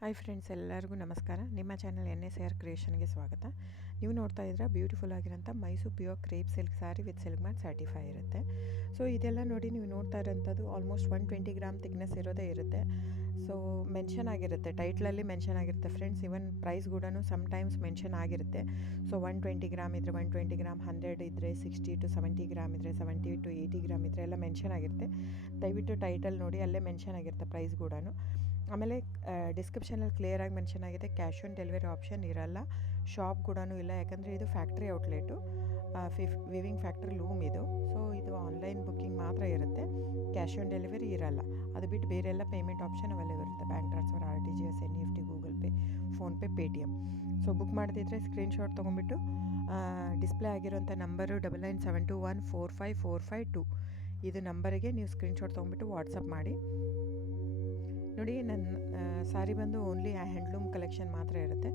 Hi friends, ಎಲ್ಲರಿಗೂ ನಮಸ್ಕಾರ. ನಿಮ್ಮ ಚಾನಲ್ NSAR ಕ್ರಿಯೇಷನ್ಗೆ ಸ್ವಾಗತ. ನೀವು ನೋಡ್ತಾ ಇದ್ರೆ ಬ್ಯೂಟಿಫುಲ್ ಆಗಿರೋಂಥ Mysuru pure crepe silk saree with silk ಮ್ಯಾಟ್ ಸರ್ಟಿಫೈ ಇರುತ್ತೆ. ಸೊ ಇದೆಲ್ಲ ನೋಡಿ ನೀವು ನೋಡ್ತಾ ಇರೋಂಥದ್ದು ಆಲ್ಮೋಸ್ಟ್ 120 ಗ್ರಾಮ್ ಥಿಕ್ನೆಸ್ ಇರೋದೇ ಇರುತ್ತೆ. ಸೊ ಮೆನ್ಷನ್ ಆಗಿರುತ್ತೆ, ಟೈಟ್ಲಲ್ಲಿ ಮೆನ್ಷನ್ ಆಗಿರುತ್ತೆ ಫ್ರೆಂಡ್ಸ್. ಇವನ್ ಪ್ರೈಸ್ ಕೂಡ ಸಮ್ಟೈಮ್ಸ್ ಮೆನ್ಷನ್ ಆಗಿರುತ್ತೆ. ಸೊ 120 ಗ್ರಾಮ್ ಇದ್ದರೆ 120 ಗ್ರಾಮ್, 100 ಇದ್ದರೆ 60 to 70 ಗ್ರಾಮ್ ಇದ್ದರೆ 70 to 80 ಗ್ರಾಮ್ ಇದ್ದರೆ ಎಲ್ಲ ಮೆನ್ಷನ್ ಆಗಿರುತ್ತೆ. ದಯವಿಟ್ಟು ಟೈಟಲ್ ನೋಡಿ, ಅಲ್ಲೇ ಮೆನ್ಷನ್ ಆಗಿರುತ್ತೆ ಪ್ರೈಸ್ ಕೂಡ. ಆಮೇಲೆ ಡಿಸ್ಕ್ರಿಪ್ಷನಲ್ಲಿ ಕ್ಲಿಯರಾಗಿ ಮೆನ್ಷನ್ ಆಗಿದೆ, ಕ್ಯಾಶ್ ಆನ್ ಡೆಲಿವರಿ ಆಪ್ಷನ್ ಇರಲ್ಲ, ಶಾಪ್ ಕೂಡ ಇಲ್ಲ. ಯಾಕಂದರೆ ಇದು factory outlet, viewing factory loom ಇದು. ಸೊ ಇದು ಆನ್ಲೈನ್ ಬುಕ್ಕಿಂಗ್ ಮಾತ್ರ ಇರುತ್ತೆ, ಕ್ಯಾಶ್ ಆನ್ ಡೆಲಿವರಿ ಇರಲ್ಲ. ಅದು ಬಿಟ್ಟು ಬೇರೆ ಎಲ್ಲ ಪೇಮೆಂಟ್ ಆಪ್ಷನ್ ಅವೈಲೇಬಲ್ ಇರುತ್ತೆ, bank transfer, RTGS, NEFT, Google pay, PhonePe, Paytm. So book ಮಾಡ್ತಿದ್ರೆ ಸ್ಕ್ರೀನ್ಶಾಟ್ ತೊಗೊಂಬಿಟ್ಟು ಡಿಸ್ಪ್ಲೇ ಆಗಿರೋಂಥ ನಂಬರು 9972145452 ಇದು ನಂಬರಿಗೆ ನೀವು ಸ್ಕ್ರೀನ್ಶಾಟ್ ತೊಗೊಂಬಿಟ್ಟು ವಾಟ್ಸಪ್ ಮಾಡಿ. ನೋಡಿ, ನನ್ನ ಸ್ಯಾರಿ ಬಂದು ಓನ್ಲಿ ಹ್ಯಾಂಡ್ಲೂಮ್ ಕಲೆಕ್ಷನ್ ಮಾತ್ರ ಇರುತ್ತೆ.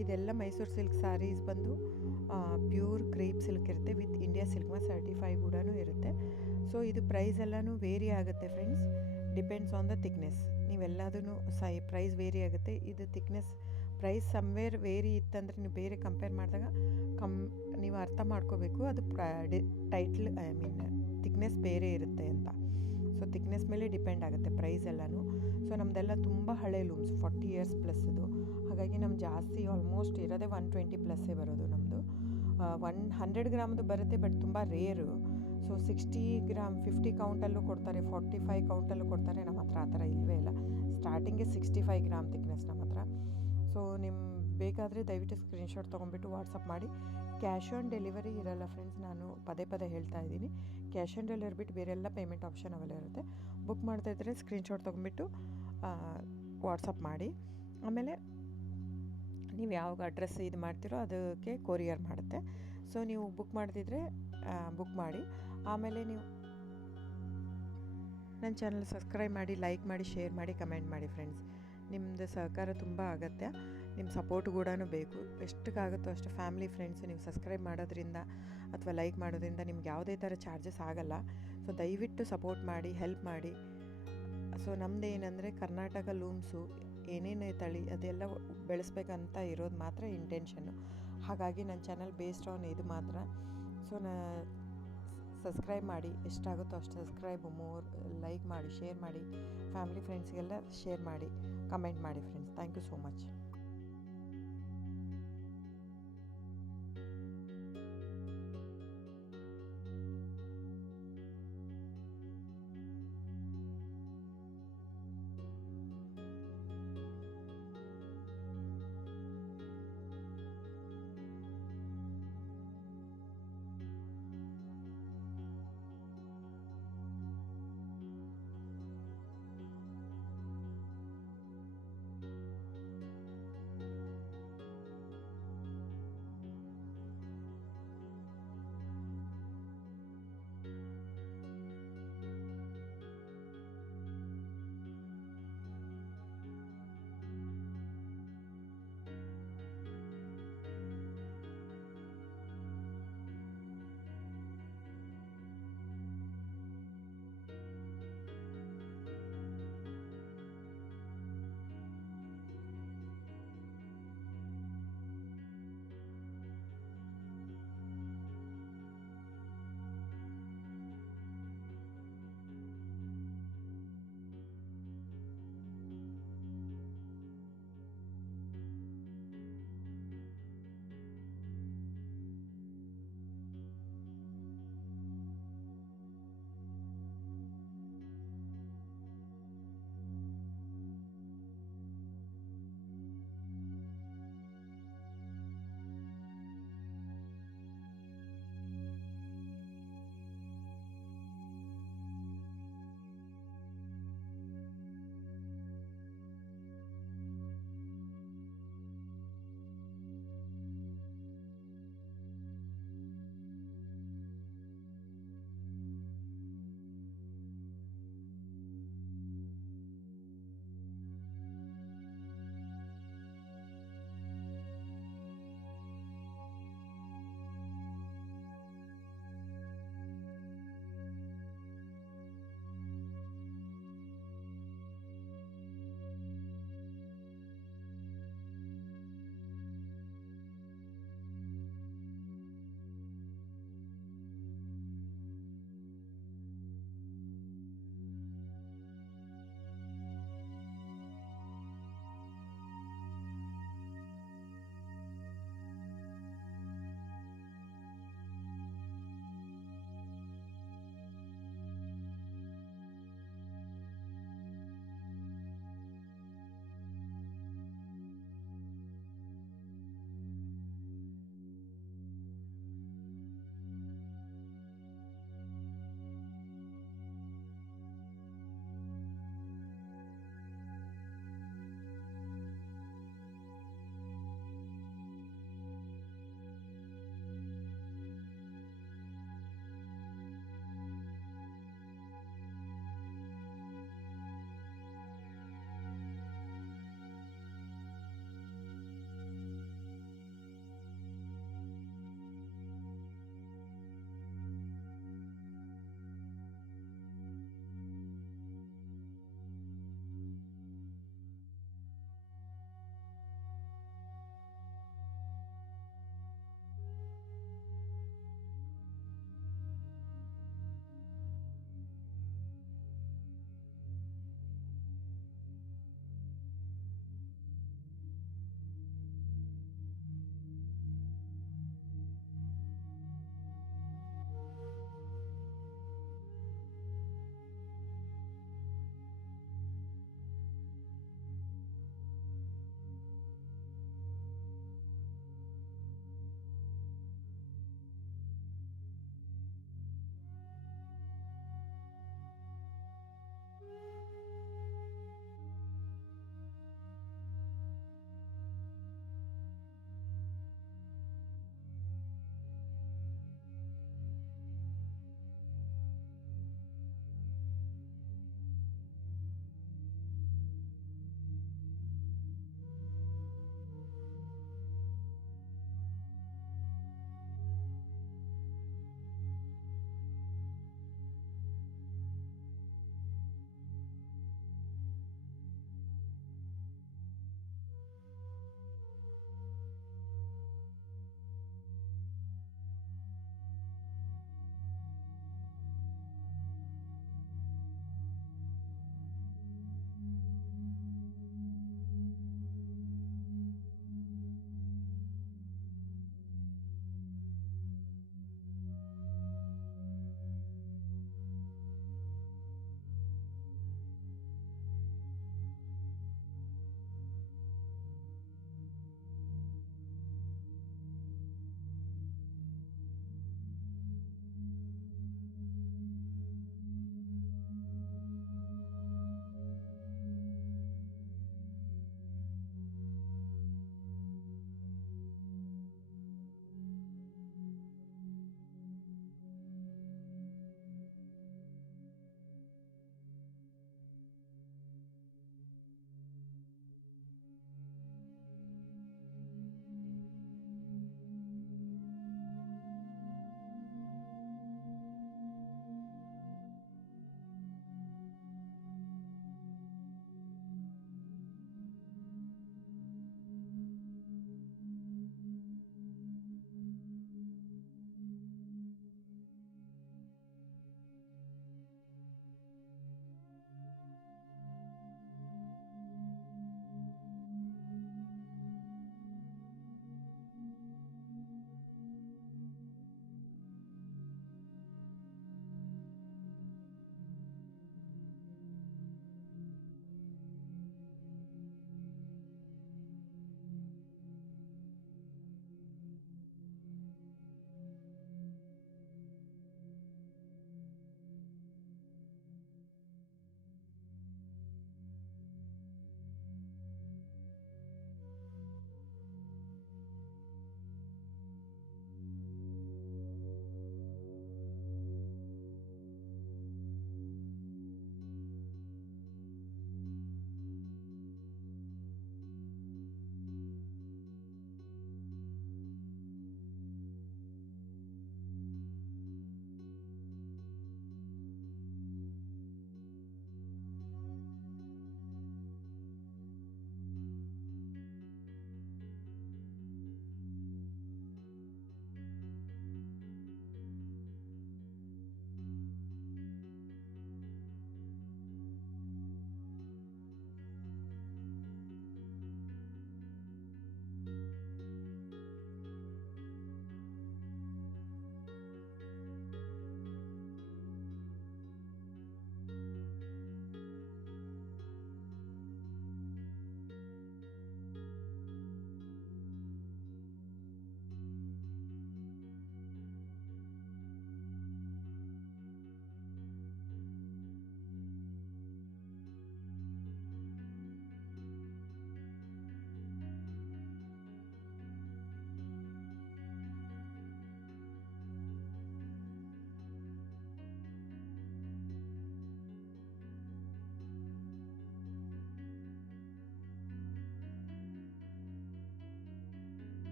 ಇದೆಲ್ಲ ಮೈಸೂರು ಸಿಲ್ಕ್ ಸ್ಯಾರೀಸ್ ಬಂದು ಪ್ಯೂರ್ ಕ್ರೇಪ್ ಸಿಲ್ಕ್ ಇರುತ್ತೆ, with India silk mark certify ಕೂಡ ಇರುತ್ತೆ. ಸೊ ಇದು ಪ್ರೈಸ್ ಎಲ್ಲನೂ ವೇರಿ ಆಗುತ್ತೆ friends, depends on the thickness. ನೀವೆಲ್ಲದೂ ಪ್ರೈಸ್ ವೇರಿ ಆಗುತ್ತೆ. ಇದು ಥಿಕ್ನೆಸ್ ಪ್ರೈಸ್ ಸಮ್ವೇರ್ ವೇರಿ ಇತ್ತಂದರೆ ನೀವು ಬೇರೆ ಕಂಪೇರ್ ಮಾಡಿದಾಗ ನೀವು ಅರ್ಥ ಮಾಡ್ಕೋಬೇಕು, ಅದು ಥಿಕ್ನೆಸ್ ಬೇರೆ ಇರುತ್ತೆ ಅಂತ. ಸೊ ಥಿಕ್ನೆಸ್ ಮೇಲೆ ಡಿಪೆಂಡ್ ಆಗುತ್ತೆ ಪ್ರೈಸ್ ಎಲ್ಲನೂ. ಸೊ ನಮ್ಮದೆಲ್ಲ ತುಂಬ ಹಳೆ ಲೂಮ್ಸ್, 40 years ಪ್ಲಸ್ ಅದು. ಹಾಗಾಗಿ ನಮ್ಮ ಜಾಸ್ತಿ ಆಲ್ಮೋಸ್ಟ್ ಇರೋದೇ 120 ಪ್ಲಸ್ಸೇ ಬರೋದು ನಮ್ಮದು. 100 ಗ್ರಾಮ್ದು ಬರುತ್ತೆ, ಬಟ್ ತುಂಬ ರೇರು. ಸೊ 60 ಗ್ರಾಮ್ 50 ಕೌಂಟಲ್ಲೂ ಕೊಡ್ತಾರೆ, 45 ಕೌಂಟಲ್ಲೂ ಕೊಡ್ತಾರೆ. ನಮ್ಮ ಹತ್ರ ಆ ಥರ ಇಲ್ಲವೇ ಇಲ್ಲ. ಸ್ಟಾರ್ಟಿಂಗೇ 65 ಗ್ರಾಮ್ ಥಿಕ್ನೆಸ್ ನಮ್ಮ ಹತ್ರ. ಸೊ ನಿಮ್ಮ ಬೇಕಾದರೆ ದಯವಿಟ್ಟು ಸ್ಕ್ರೀನ್ಶಾಟ್ ತೊಗೊಂಬಿಟ್ಟು ವಾಟ್ಸಪ್ ಮಾಡಿ. ಕ್ಯಾಶ್ ಆನ್ ಡೆಲಿವರಿ ಇರಲ್ಲ ಫ್ರೆಂಡ್ಸ್, ನಾನು ಪದೇ ಪದೇ ಹೇಳ್ತಾ ಇದ್ದೀನಿ. ಕ್ಯಾಶ್ ಆನ್ ಡೆಲಿವರಿ ಬಿಟ್ಟು ಬೇರೆಲ್ಲ ಪೇಮೆಂಟ್ ಆಪ್ಷನ್ ಅವೈಲೇಬಲ್ ಇರುತ್ತೆ. ಬುಕ್ ಮಾಡ್ತಾಯಿದ್ರೆ ಸ್ಕ್ರೀನ್ಶಾಟ್ ತೊಗೊಂಬಿಟ್ಟು ವಾಟ್ಸಪ್ ಮಾಡಿ. ಆಮೇಲೆ ನೀವು ಯಾವಾಗ ಅಡ್ರೆಸ್ ಇದು ಮಾಡ್ತೀರೋ ಅದಕ್ಕೆ ಕೊರಿಯರ್ ಮಾಡುತ್ತೆ. ಸೊ ನೀವು ಬುಕ್ ಮಾಡ್ತಿದ್ರೆ ಬುಕ್ ಮಾಡಿ. ಆಮೇಲೆ ನೀವು ನನ್ನ ಚಾನಲ್ ಸಬ್ಸ್ಕ್ರೈಬ್ ಮಾಡಿ, ಲೈಕ್ ಮಾಡಿ, ಶೇರ್ ಮಾಡಿ, ಕಮೆಂಟ್ ಮಾಡಿ ಫ್ರೆಂಡ್ಸ್. ನಿಮ್ಮದು ಸಹಕಾರ ತುಂಬ ಅಗತ್ಯ, ನಿಮ್ಮ ಸಪೋರ್ಟ್ ಕೂಡ ಬೇಕು. ಎಷ್ಟಕ್ಕಾಗುತ್ತೋ ಅಷ್ಟು ಫ್ಯಾಮಿಲಿ ಫ್ರೆಂಡ್ಸ್ ನೀವು ಸಬ್ಸ್ಕ್ರೈಬ್ ಮಾಡೋದ್ರಿಂದ ಅಥವಾ ಲೈಕ್ ಮಾಡೋದ್ರಿಂದ ನಿಮ್ಗೆ ಯಾವುದೇ ಥರ ಚಾರ್ಜಸ್ ಆಗಲ್ಲ. ಸೊ ದಯವಿಟ್ಟು ಸಪೋರ್ಟ್ ಮಾಡಿ, ಹೆಲ್ಪ್ ಮಾಡಿ. ಸೊ ನಮ್ಮದು ಏನಂದರೆ ಕರ್ನಾಟಕ ಲೂಮ್ಸು ಏನೇನು ತಳಿ ಅದೆಲ್ಲ ಬೆಳೆಸ್ಬೇಕಂತ ಇರೋದು ಮಾತ್ರ ಇಂಟೆನ್ಷನ್ನು. ಹಾಗಾಗಿ ನನ್ನ ಚಾನಲ್ ಬೇಸ್ಡ್ ಆನ್ ಇದು ಮಾತ್ರ. ಸೊ ಸಬ್ಸ್ಕ್ರೈಬ್ ಮಾಡಿ, ಎಷ್ಟಾಗುತ್ತೋ ಅಷ್ಟು ಸಬ್ಸ್ಕ್ರೈಬ್, ಲೈಕ್ ಮಾಡಿ, ಶೇರ್ ಮಾಡಿ, ಫ್ಯಾಮಿಲಿ ಫ್ರೆಂಡ್ಸ್ಗೆಲ್ಲ ಶೇರ್ ಮಾಡಿ, ಕಮೆಂಟ್ ಮಾಡಿ friends. Thank you so much.